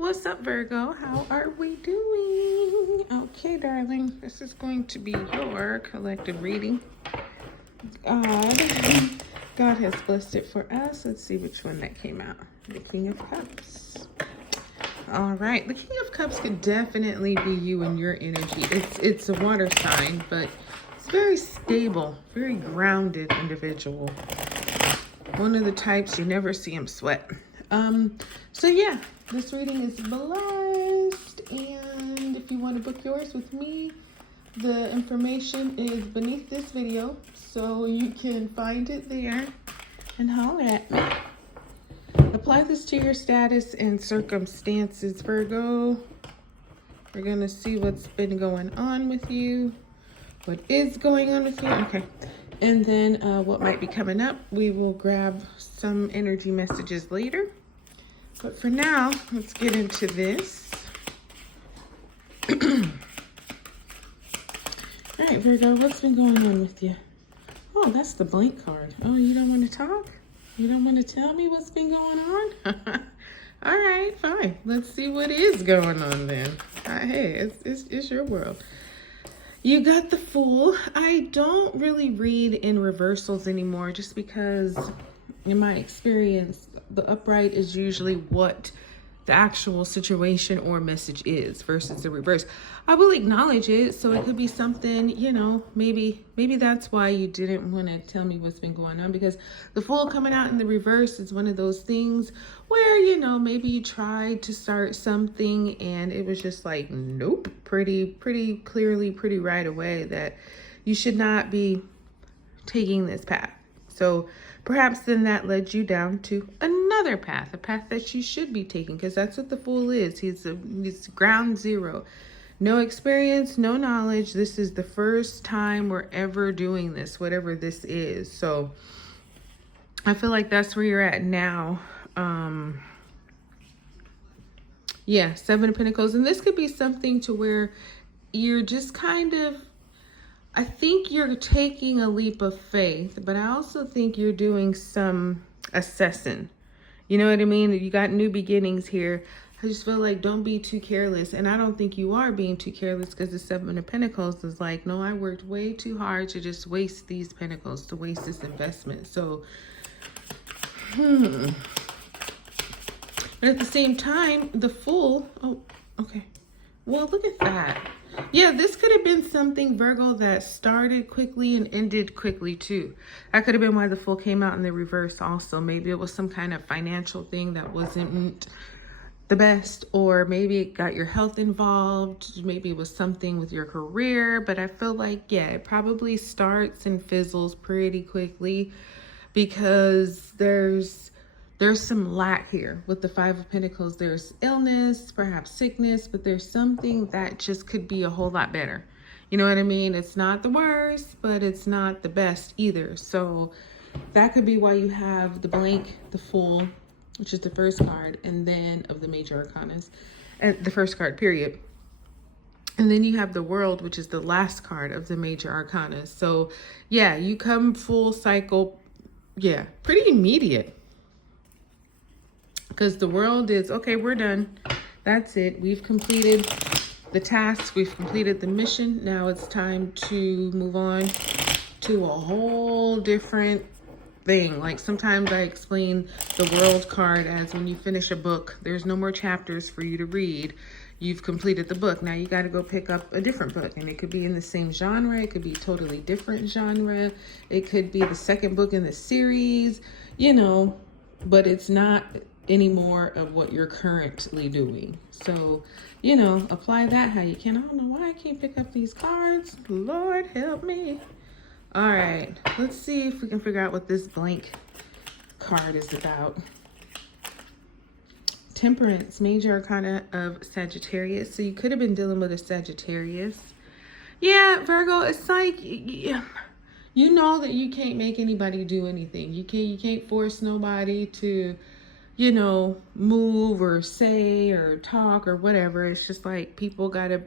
What's up, Virgo? How are we doing? Okay, darling, this is going to be your collective reading. God has blessed it for us. Let's see which one that came out. The King of Cups. All right, the King of Cups could definitely be you and your energy. It's a water sign, but it's very stable, very grounded individual. One of the types you never see him sweat. So yeah, this reading is blessed, and if you want to book yours with me, the information is beneath this video, so you can find it there and holler at me. Apply this to your status and circumstances, Virgo. We're gonna see what's been going on with you, what is going on with you. Okay, and then what might be coming up. We will grab some energy messages later. But for now, let's get into this. All right, Virgo, what's been going on with you? Oh, that's the blank card. Oh, you don't want to talk? You don't want to tell me what's been going on? All right, fine. Let's see what is going on then. Hey, it's your world. You got the Fool. I don't really read in reversals anymore just because, in my experience, the upright is usually what the actual situation or message is versus the reverse. I will acknowledge it, so it could be something, you know, maybe that's why you didn't want to tell me what's been going on, because the Fool coming out in the reverse is one of those things where, you know, maybe you tried to start something and it was just like, nope, pretty clearly, pretty right away that you should not be taking this path. So perhaps then that led you down to another path, a path that you should be taking, because that's what the Fool is. He's ground zero. No experience, no knowledge. This is the first time we're ever doing this, whatever this is. So I feel like that's where you're at now. Yeah, Seven of Pentacles. And this could be something to where you're just kind of, I think you're taking a leap of faith, but I also think you're doing some assessing. You know what I mean? You got new beginnings here. I just feel like don't be too careless. And I don't think you are being too careless, because the Seven of Pentacles is like, no, I worked way too hard to just waste these pentacles, to waste this investment. So, But at the same time, the Fool, oh, okay. Well, look at that. Yeah, this could have been something, Virgo, that started quickly and ended quickly too. That could have been why the Fool came out in the reverse also. Maybe it was some kind of financial thing that wasn't the best, or maybe it got your health involved. Maybe it was something with your career, but I feel like, yeah, it probably starts and fizzles pretty quickly, because there's some lack here with the Five of Pentacles. There's illness, perhaps sickness, but there's something that just could be a whole lot better. You know what I mean? It's not the worst, but it's not the best either. So that could be why you have the blank, the Fool, which is the first card, and then of the major arcanas, and the first card, period. And then you have the World, which is the last card of the major arcanas. So yeah, you come full cycle. Yeah, pretty immediate. Because the World is, okay, we're done. That's it. We've completed the task. We've completed the mission. Now it's time to move on to a whole different thing. Like sometimes I explain the World card as when you finish a book, there's no more chapters for you to read. You've completed the book. Now you got to go pick up a different book. And it could be in the same genre. It could be totally different genre. It could be the second book in the series, you know, but it's not any more of what you're currently doing. So, you know, apply that how you can. I don't know why I can't pick up these cards. Lord help me. All right, let's see if we can figure out what this blank card is about. Temperance, major arcana of Sagittarius. So you could have been dealing with a Sagittarius. Yeah, Virgo, it's like, you know that you can't make anybody do anything. You can't force nobody to, you know, move or say or talk or whatever. It's just like people got to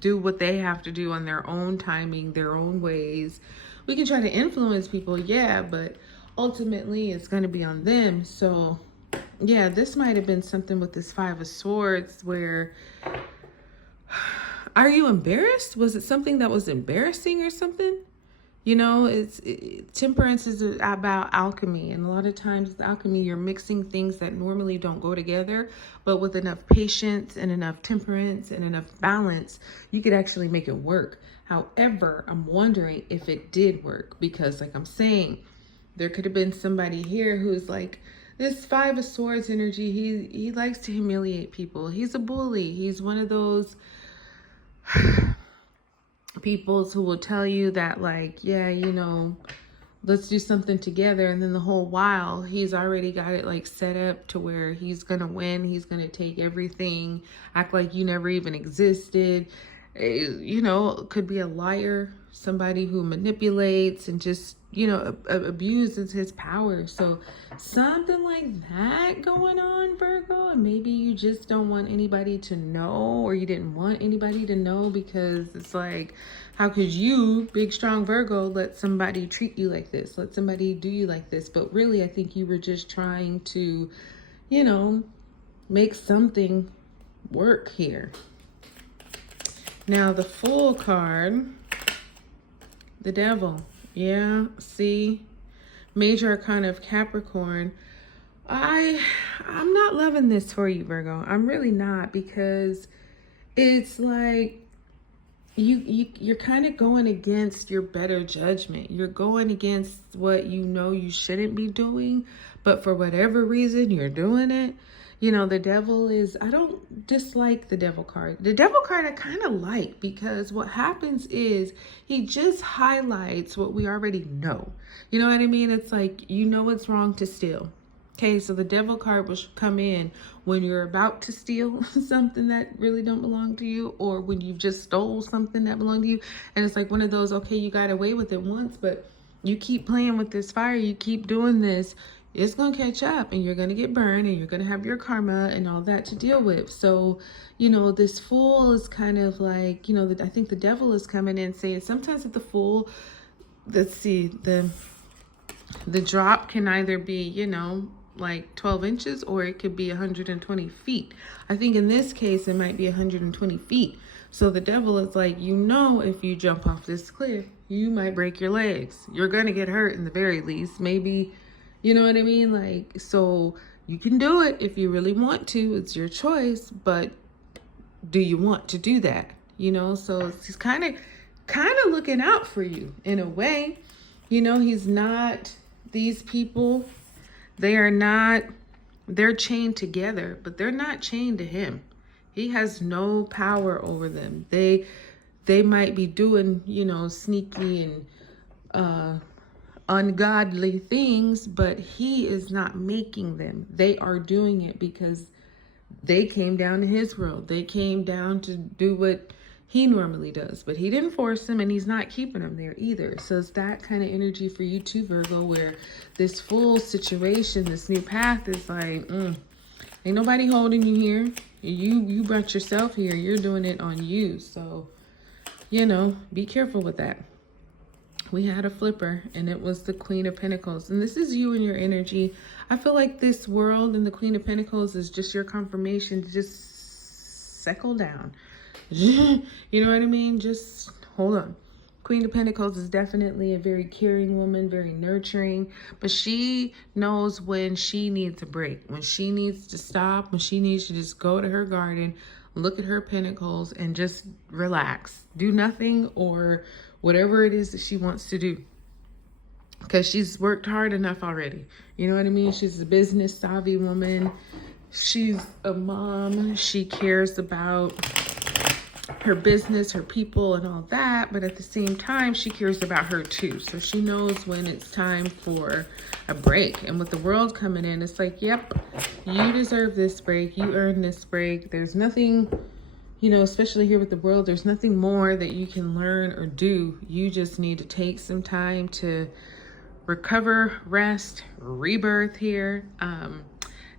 do what they have to do on their own timing, their own ways. We can try to influence people, yeah, but ultimately it's going to be on them. So Yeah, this might have been something with this Five of Swords where, are you embarrassed? Was it something that was embarrassing or something? You know, temperance is about alchemy, and a lot of times with alchemy, you're mixing things that normally don't go together, but with enough patience and enough temperance and enough balance, you could actually make it work. However, I'm wondering if it did work, because like I'm saying, there could have been somebody here who's like, this Five of Swords energy, he likes to humiliate people. He's a bully. He's one of those peoples who will tell you that, like, yeah, you know, let's do something together, and then the whole while he's already got it like set up to where he's gonna win, he's gonna take everything, act like you never even existed. You know, could be a liar, somebody who manipulates and just, you know, abuses his power. So something like that going on, Virgo, and maybe you just don't want anybody to know, or you didn't want anybody to know, because it's like, how could you, big strong Virgo, let somebody treat you like this, let somebody do you like this? But really, I think you were just trying to, you know, make something work here. Now the Fool card, the Devil. Yeah, see, Major Arcana of Capricorn. I'm not loving this for you, Virgo. I'm really not, because it's like you're kind of going against your better judgment. You're going against what you know you shouldn't be doing, but for whatever reason you're doing it. You know, the Devil is, I don't dislike the Devil card. The Devil card I kind of like, because what happens is he just highlights what we already know. You know what I mean? It's like, you know it's wrong to steal. Okay, so the Devil card will come in when you're about to steal something that really don't belong to you, or when you've just stole something that belonged to you. And it's like one of those, okay, you got away with it once, but you keep playing with this fire, you keep doing this, it's going to catch up, and you're going to get burned, and you're going to have your karma and all that to deal with. So, you know, this Fool is kind of like, you know, I think the Devil is coming in saying sometimes with the Fool, let's see, the drop can either be, you know, like 12 inches, or it could be 120 feet. I think in this case, it might be 120 feet. So the Devil is like, you know, if you jump off this cliff, you might break your legs. You're going to get hurt in the very least. Maybe, you know what I mean? Like, so you can do it if you really want to. It's your choice, but do you want to do that? You know, so he's kind of looking out for you in a way. You know, he's not, these people, they're chained together, but they're not chained to him. He has no power over them. They might be doing, you know, sneaky and ungodly things, but he is not making them. They are doing it because they came down to his world. They came down to do what he normally does, but he didn't force them, and he's not keeping them there either. So it's that kind of energy for you too, Virgo, where this Fool situation, this new path is like, ain't nobody holding you here. You brought yourself here. You're doing it on you. So, you know, be careful with that. We had a flipper, and it was the Queen of Pentacles. And this is you and your energy. I feel like this world and the Queen of Pentacles is just your confirmation to just settle down. You know what I mean? Just hold on. Queen of Pentacles is definitely a very caring woman, very nurturing, but she knows when she needs a break, when she needs to stop, when she needs to just go to her garden, look at her pentacles, and just relax. Do nothing, or whatever it is that she wants to do, because she's worked hard enough already. You know what I mean? She's a business savvy woman. She's a mom. She cares about her business, her people, and all that, but at the same time, she cares about her too. So she knows when it's time for a break. And with the World coming in, it's like, yep, you deserve this break. You earned this break. There's nothing, you know, especially here with the World, there's nothing more that you can learn or do. You just need to take some time to recover, rest, rebirth here.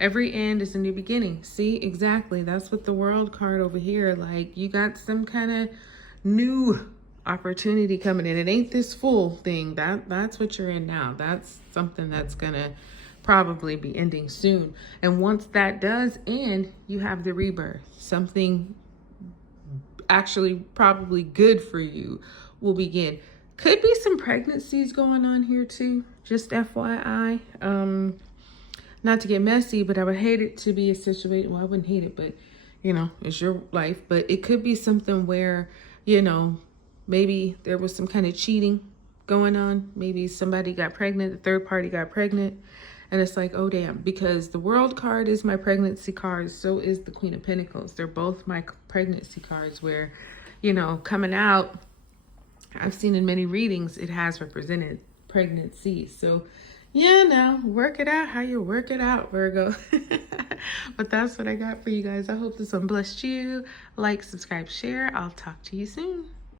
Every end is a new beginning. See, exactly. That's what the World card over here, like, you got some kind of new opportunity coming in. It ain't this Fool thing. That's what you're in now. That's something that's gonna probably be ending soon. And once that does end, you have the rebirth. Something actually probably good for you will begin. Could be some pregnancies going on here too, just FYI. Not to get messy, but I would hate it to be a situation, well, I wouldn't hate it, but you know, it's your life. But it could be something where, you know, maybe there was some kind of cheating going on. Maybe somebody got pregnant, the third party got pregnant, and it's like, oh damn, because the World card is my pregnancy card, so is the Queen of Pentacles. They're both my pregnancy cards where, you know, coming out, I've seen in many readings, it has represented pregnancy. So yeah, now work it out how you work it out, Virgo. But that's what I got for you guys. I hope this one blessed you. Like, subscribe, share. I'll talk to you soon.